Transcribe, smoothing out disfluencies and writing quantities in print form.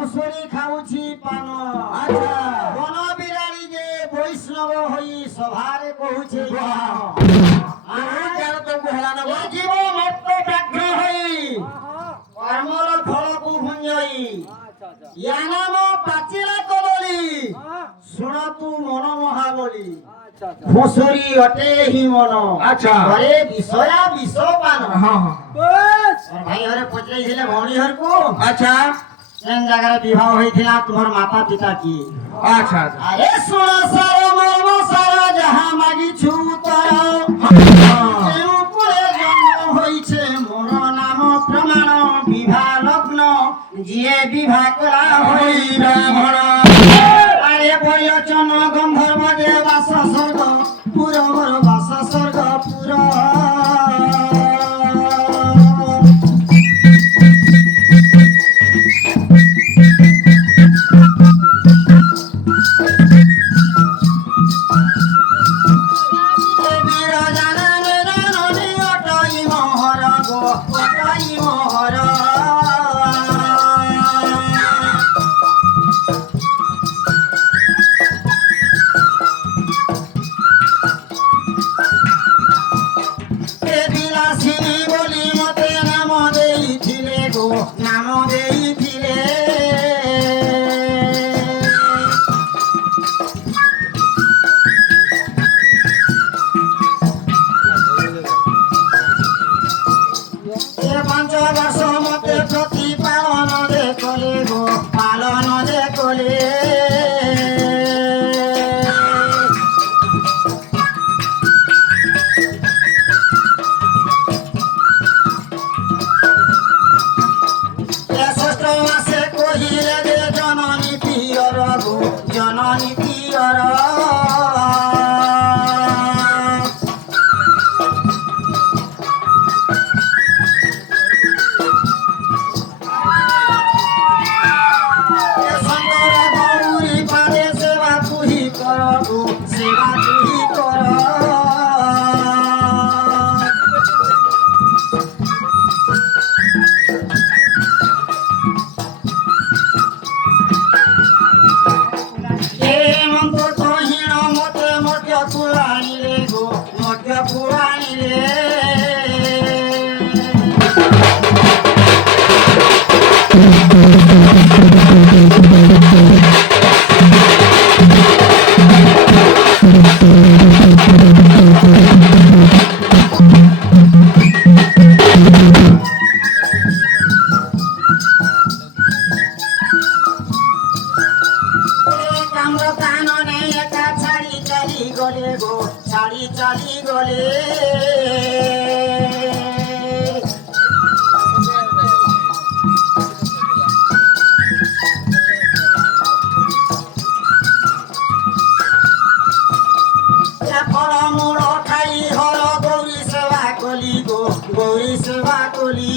মুসুরি খাউছি পান আচ্ছা বন বিরাড়ি যে বৈষ্ণব হই সভারে কহুছে জীব মত্ত ব্যাঘ্র হই কর্মর ফলকু ভুঞ্জই ইয়া নাম পাচিলা কদলি শুণ তু মন মহাবলী ফুসুরি অটে হি মন আচ্ছা ঘরে বিষয়া বিষ পান হ্যাঁ ভাই ঘরে পচাইছিলে ভৌণী ঘরকু আচ্ছা কেন জায়গায় বিবাহ হয়েছিল তোমার মাতা পিতা কি আচ্ছা আরে শুণ সার মর্ম সার যাহা মাগিছু তর কেউ করে জন্ম হইছে মোর নাম প্রমাণ বিভা লগ্ন যিয়ে বিভা করা হই ব্রাহ্মণ আরে বৈলচন গন্ধর্ব যে বাস স্বর্গ পুরবর বাস স্বর্গ পুর জননী পিয়র ছাড়ি চালি গলে ফল মূল খাই হর গৌরী সেবা কলি গো গৌরী সেবা কলি